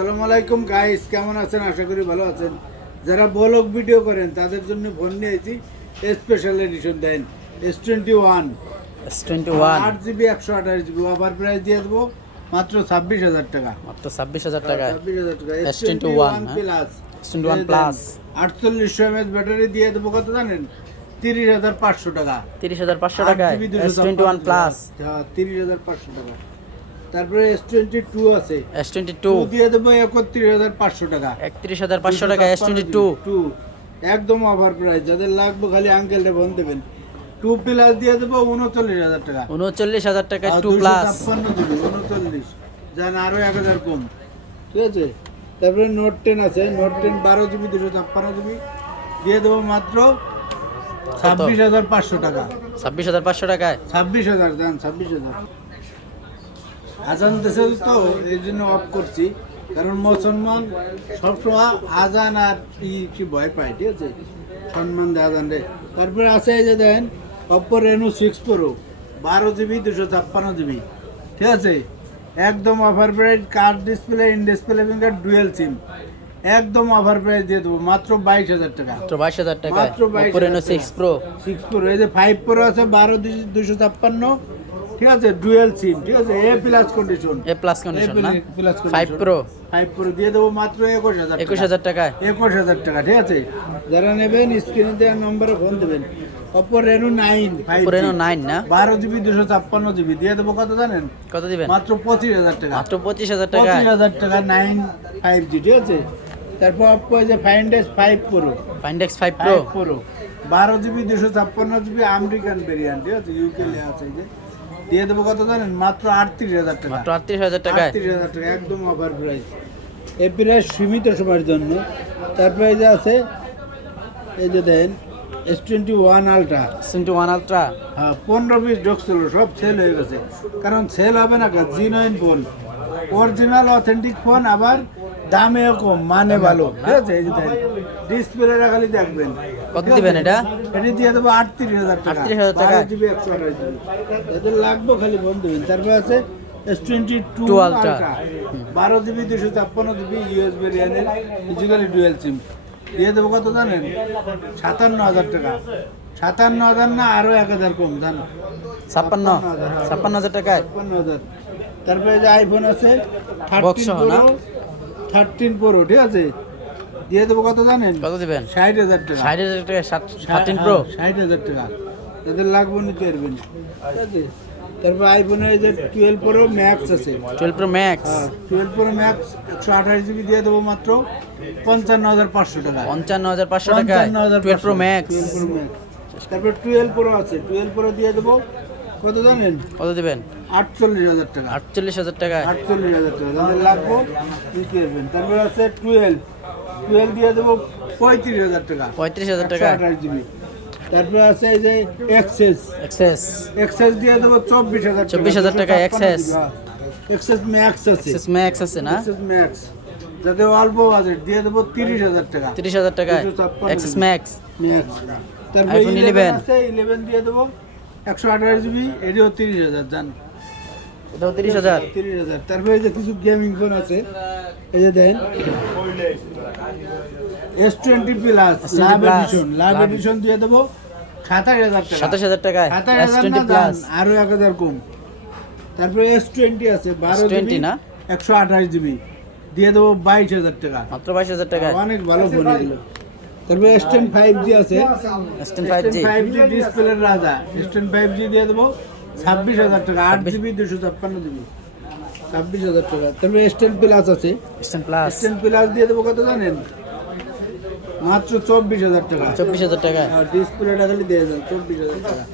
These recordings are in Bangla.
আসসালামু আলাইকুম গাইস, কেমন আছেন? আশা করি ভালো আছেন। যারা ব্লগ ভিডিও করেন তাদের জন্য ফোন নিয়েছি, স্পেশাল এডিশন দেন S21 8GB 128GB over price দিয়ে দেবো মাত্র 26,000 টাকা। মাত্র 26,000 টাকায় 26,000 টাকা S21 plus 21 plus 4800 mAh battery দিয়ে দেবো কত জানেন? 30,500 টাকা। 30,500 টাকায় S21 প্লাস 30,500 টাকা। তারপরে S22 আছে, S22 দিয়ে দেবো 31,500 টাকা। 31,500 টাকা S22 একদম অফার প্রাইস। যাদের লাগবে খালি আঙ্কেলটা ফোন দেবেন। 2 প্লাস দিয়ে দেবো 39,000 টাকা। 39,000 টাকায় 2 প্লাস 256 দেবো 39, জান আরো 1,000 কম, ঠিক আছে। তারপরে নোট 10 আছে, নোট 10 12GB 256GB দিয়ে দেবো মাত্র 26,500 টাকা। 26,500 টাকায় 26,000 জান, 26,000। আজান দেশে তো এই জন্য অফ করছি, কারণ মুসলমান সবসময় আজান আর কি ভয় পায়, ঠিক আছে, সম্মান দেয় আজান রে। তারপরে আছে এই যে দেন Oppo Reno 6 Pro 12GB 256GB, ঠিক আছে, একদম offer price. Curved display, in display finger, dual sim, একদম অফার প্রাইস দিয়ে দেবো মাত্র 22,000 টাকা। মাত্র 22,000 টাকায় মাত্র 22,000 Oppo Reno 6 Pro 6 Pro। এই যে 5 Pro আছে 12,256, ঠিক আছে, ডুয়েল সিম, ঠিক আছে, A plus condition, A plus condition না প্লাস 5 Pro 5 Pro দিয়ে দেবো মাত্র 21,000 টাকা। 21,000 টাকায় 21,000 টাকা, ঠিক আছে। যারা নেবেন স্ক্রিনে দেওয়ার নম্বরে ফোন দেবেন। Oppo Reno 9 Oppo Reno 9 না 12GB 256GB দিয়ে দেবো কত জানেন? কত দিবেন? মাত্র 25,000 টাকা। মাত্র 25,000 টাকায় 25,000 টাকা 9 5G, ঠিক আছে। তারপর Oppo যে Find X5 Pro Find X5 Pro 12GB 256GB American variant, ঠিক আছে, ইউকে লেখা আছে। এই যে দিয়ে দেবো কত জানেন? মাত্র 38,000 টাকা। মাত্র 38,000 টাকায় 38,000 টাকা, একদম অফার প্রাইস। এই প্রাইস সীমিত সময়ের জন্য। তারপরে এই যে আছে, এই যে দেন S21 Ultra, S21 Ultra হ্যাঁ 15-20 ঢুকছিল, সব সেল হয়ে গেছে। কারণ সেল হবে না, genuine phone, original authentic phone, আবার দামে কম, মানে ভালো, ঠিক আছে। এই যে দেন ডিসপ্লেটা খালি দেখবেন। কত দিবেন এটা? এটা দিয়ে দেবো 38,000 টাকা। 38,000 টাকায় 12GB 128GB এদের লাগবে, খালি ফোন দেবেন। তারপর আছে S22 Ultra 12GB 256GB USB ভেরিয়েন্টের ফিজিক্যালি ডুয়েল সিম দিয়ে দেবো কত জানেন? 57,000 টাকা। 57,000 না, আরো 1,000 কম, জানো, 56,000 টাকায় 56,000। তারপরে যে আইফোন আছে Box 13 সহ Pro, না? 13 Pro, ঠিক আছে, দিয়ে দেবো কত জানেন? কত দিবেন? 60,000 টাকা। 60,000 টাকায় 13 Pro 60,000 টাকা। তাদের লাগবে নিতে পারবেন, ঠিক আছে। তারপর আইফোনের যে 12 Pro Max আছে, 12 Pro Max 12 Pro Max 128GB দিয়ে দেবো মাত্র 55,500 টাকা। 55,500 টাকায় 12 Pro Max 12 Pro Max। তারপর 12 Pro আছে, 12 Pro দিয়ে দেবো কত জানেন? কত দিবেন? 48,000 টাকা। 48,000 টাকায় 48,000 টাকা, যাদের লাগবে নিতে পারবেন। তারপর আছে 12 দিয়ে দেবো 35,000 টাকা। 35,000 টাকায় 128GB। তারপরে আছে এই যে এক্সেস দিয়ে দেবো 24,000 টাকা। 24,000 টাকা এক্সেস ম্যাক্স আছে, এক্সেস ম্যাক্স আছে না এক্সেস ম্যাক্স, যাতে অল্প বাজেট দিয়ে দেবো 30,000 টাকা। 30,000 টাকায় 256 এক্সেস ম্যাক্স ম্যাক্স। তারপরে iPhone 11 আছে, 11 দিয়ে দেবো 128GB, এটিও 30,000, জান, এটাও 30,000 30,000। তারপরে এই যে কিছু গেমিং ফোন আছে, এই যে দেন S20 প্লাস লাভ এডিশন দিয়ে দেবো 27,000 টাকা। 27,000 টাকায় 27,000 S20 না, প্লাস জান, আরো 1,000 কম। তারপরে S20 আছে 12GB S20 না 128GB দিয়ে দেবো 22,000 টাকা। মাত্র 22,000 টাকায় অনেক ভালো ফোন এগুলো। তারপরে S10 5G আছে, S10 5G 5G ডিসপ্লের রাজা, S10 5G দিয়ে দেবো 26,000 টাকা। 8GB 256GB 26,000 টাকা। তারপরে S10 প্লাস আছে, S10 প্লাস S10 প্লাস দিয়ে দেবো কত জানেন? মাত্র 24,000 টাকা। 24,000 টাকায় আর ডিসপ্লেটা খালি দিয়ে দেন 24,000 টাকা।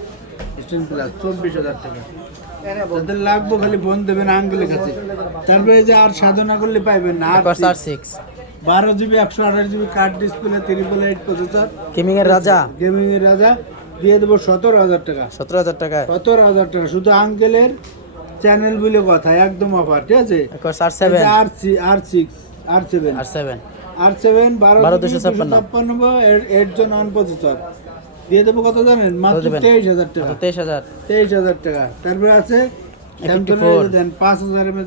S10 প্লাস 24,000 টাকা। তাদের লাগবে খালি ফোন দেবেন আঙ্গুলের কাছে। তারপরে যে আর সাধনা করলে পাইবেন না, R6 12GB 128GB card display 888 processor, gaming এর রাজা গেমিং এর রাজা দিয়ে দেবো 17,000 টাকা। 17,000 টাকায় 17,000 টাকা শুধু আঙ্কেলের চ্যানেল বলে কথা, একদম অফার, ঠিক আছে। R7 R7 12,256 8 John on processor দিয়ে দেবো কত জানেন? মাত্র 23,000 টাকা। 23,000 টাকা। তারপরে আছে স্যামসাং দেন 5,000 mAh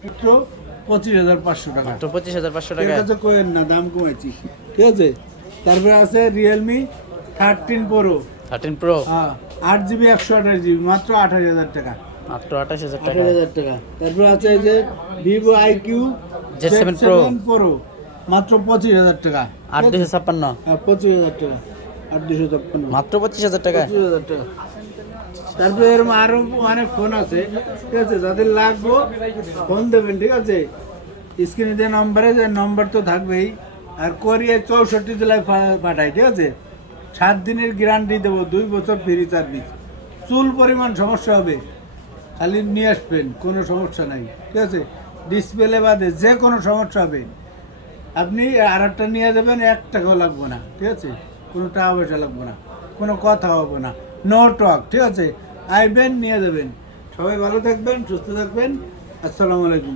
25,500 টাকা। মাত্র 25,500 এর টাকায়। কাছে কোয়েন না, দাম কমাইছি, ঠিক আছে। তারপরে আছে রিয়েলমি 13 প্রো, 13 প্রো হ্যাঁ 8GB 128GB, মাত্র 28,000 টাকা। মাত্র 28,000 টাকা। 28,000 টাকা। তারপরে আছে এই যে Vivo IQ Z7 Pro, pro, মাত্র 25,000 টাকা। 8,256 25,000 টাকা, 8,256, মাত্র 25,000 টাকায়। 25,000 টাকা। তারপরে এরকম আরো অনেক ফোন আছে, ঠিক আছে, যাদের লাগবে ফোন দেবেন, ঠিক আছে। স্ক্রিনে যে নম্বরে, যে নম্বর তো থাকবেই, আর কোরিয়া 64 জেলায় পাঠাই, ঠিক আছে। 7 দিনের গ্যারান্টি দেবো, 2 বছর ফ্রি সার্ভিস। চুল পরিমাণ সমস্যা হবে, খালি নিয়ে আসবেন, কোনো সমস্যা নাই, ঠিক আছে। ডিসপ্লে বাদে যে কোনো সমস্যা হবে, আপনি আর একটা নিয়ে যাবেন, 1 টাকাও লাগবে না, ঠিক আছে। কোনো টাকা পয়সা লাগবে না, কোনো কথা হবে না, নো টক, ঠিক আছে। আইবেন, নিয়ে যাবেন। সবাই ভালো থাকবেন, সুস্থ থাকবেন। আসসালামু আলাইকুম।